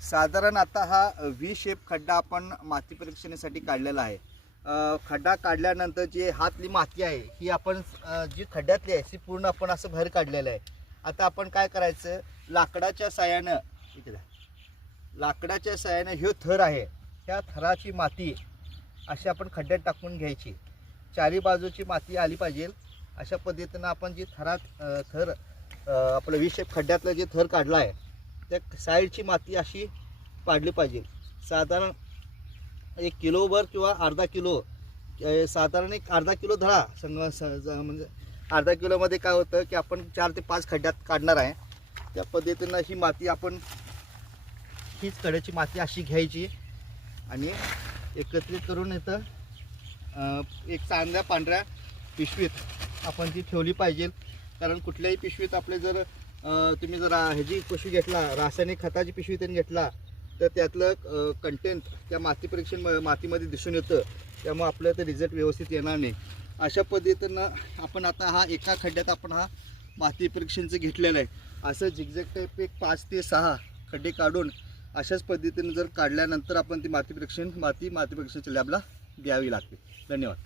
साधारण आता हा व्ही शेप खड्डा आपण माती परीक्षणासाठी काढलेला आहे. खड्डा काढल्यानंतर जी हातली माती आहे ही आपण जी खड्ड्यातली आहे ती पूर्ण आपण असं बाहेर काढलेलं आहे. आता आपण काय करायचं लाकडाच्या साह्यानं इकडे लाकडाच्या साह्यानं हे थर आहे त्या थराची माती अशी आपण खड्ड्यात टाकून घ्यायची. चारी बाजूची माती आली पाहिजे. अशा पद्धतीनं आपण जी थरात थर आपलं विषेप खड्ड्यातलं जे थर काढलं आहे त्या साईडची माती अशी पाडली पाहिजे. साधारण एक किलोभर किंवा अर्धा किलो साधारण एक अर्धा किलो धरा. संग स- म्हणजे अर्धा किलोमध्ये काय होतं की आपण चार ते पाच खड्ड्यात काढणार आहे. त्या पद्धतीनं ही माती आपण हीच कड्याची माती अशी घ्यायची आणि एकत्रित करून इथं एक चांगल्या पांढऱ्या पिशवीत आपण ती ठेवली पाहिजे. कारण कुठल्याही पिशवीत आपले जर तुम्ही जर ह्याची पिशवी घेतला रासायनिक खताची पिशवी त्यांनी घेतला तर त्यातलं कंटेंट त्या माती परीक्षण म- मातीमध्ये दिसून येतं. त्यामुळे आपलं ते रिझल्ट व्यवस्थित येणार नाही. अशा पद्धतीनं आपण आता हा एका खड्ड्यात आपण हा माती परीक्षणचं घेतलेलं आहे असं झिगझॅग टाईप एक पाच ते सहा खड्डे काढून अशाच पद्धतीने जर काढल्यानंतर आपण ती माती परीक्षण माती माती परीक्षणच्या लॅबला द्यावी लागते. धन्यवाद.